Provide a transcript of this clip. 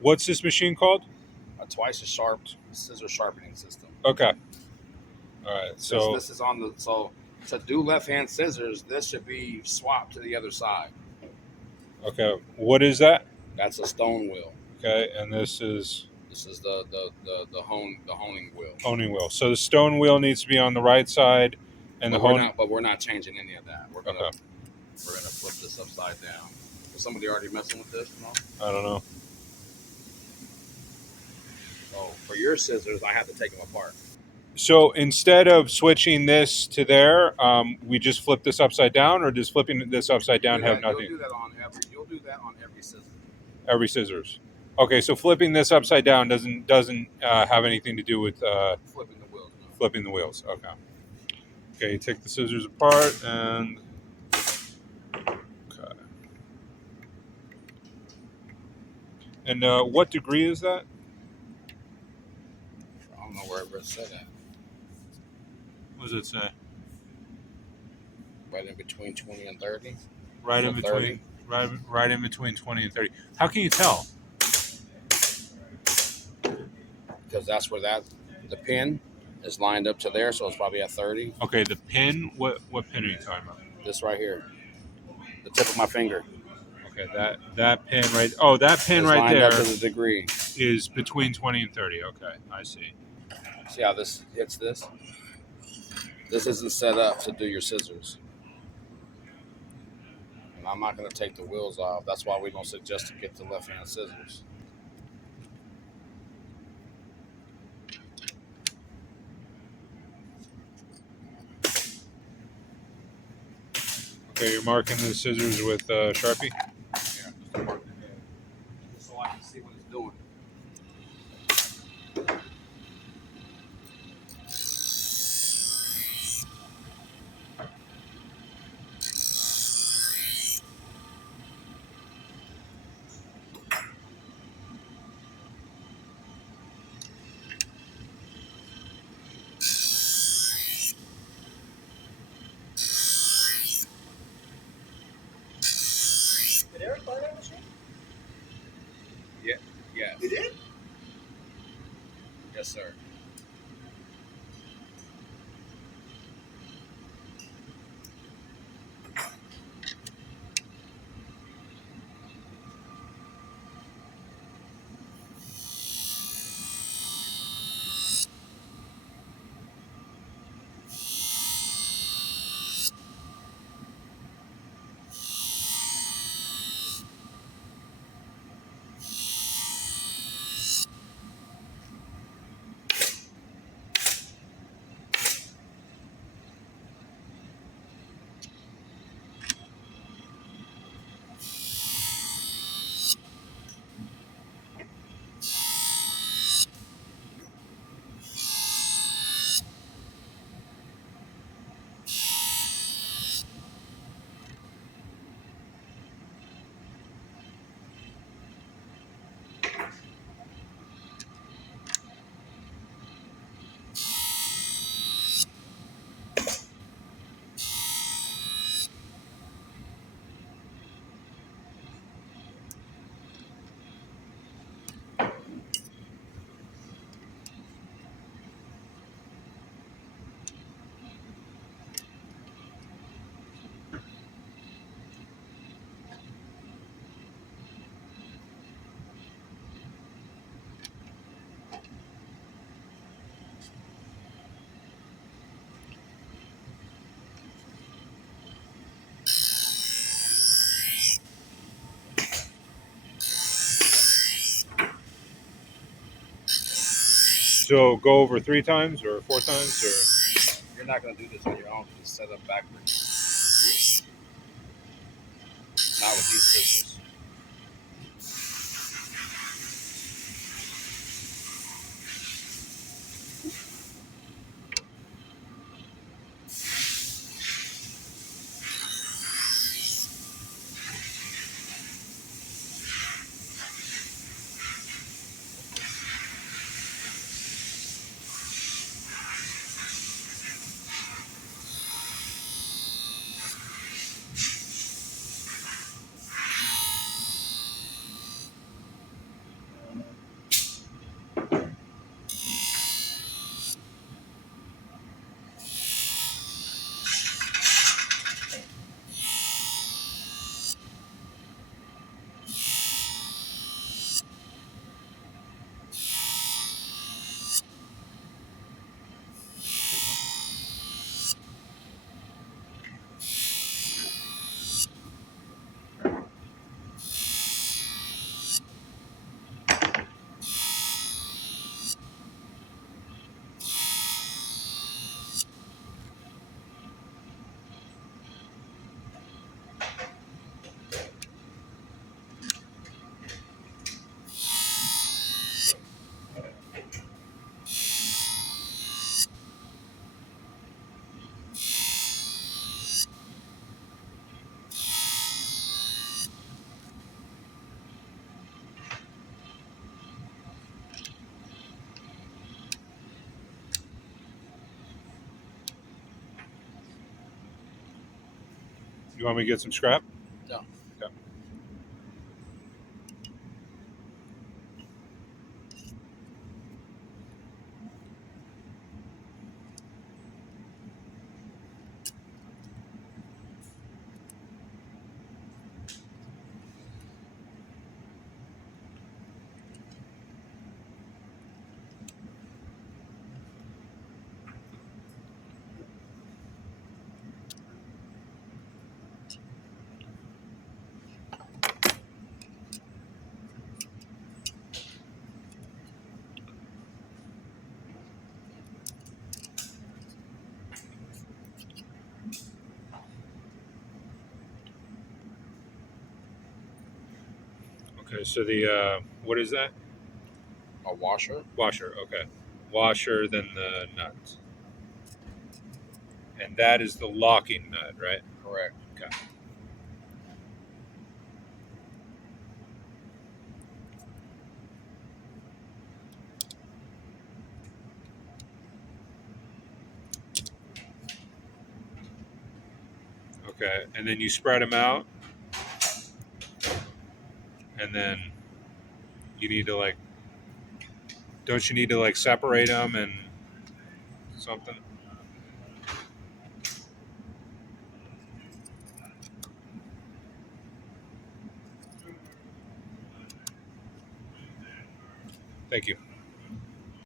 What's this machine called? A twice as sharp scissor sharpening system. Okay. All right. So This is on the to do left hand scissors. This should be swapped to the other side. okay, what is that? That's a stone wheel. Okay, and this is The honing wheel. honing wheel. So the stone wheel needs to be on the right side, and We're not changing any of that. We're gonna flip this upside down. Is somebody already messing with this? No. I don't know. So for your scissors, I have to take them apart. So instead of switching this to there, we just flip this upside down, or does flipping this upside down have nothing? You'll do that on every scissor. Every scissors. Okay, so flipping this upside down doesn't have anything to do with Flipping the wheels. No. flipping the wheels. Okay. Okay, you take the scissors apart and. Okay. And what degree is that? I don't know wherever it said that. What does it say? Right in between 20 and 30. Right in between. 30? Right in between 20 and 30. How can you tell? Because that's where the pin is lined up to there, so it's probably at 30. Okay, the pin. What pin are you talking about? This right here, the tip of my finger. Okay, that pin right. Oh, that pin it's right lined there up to the degree is between 20 and 30. Okay, I see. See how this hits this? This isn't set up to do your scissors. And I'm not going to take the wheels off. That's why we don't suggest to get the left-hand scissors. Okay, you're marking the scissors with Sharpie? Yeah, just so I can see what it's doing. Did Eric buy that machine? Yeah. Yeah. He did? Yes, sir. So go over 3 times or 4 times or. You're not going to do this on your own. Just set up backwards. Not with these scissors. You want me to get some scrap? No. Okay. Okay, so the what is that? A washer. Washer. Okay, washer, then the nut, and that is the locking nut, right? Correct. Okay. Okay, and then you spread them out, and then you need to like, don't you need to like separate them and something? Thank you.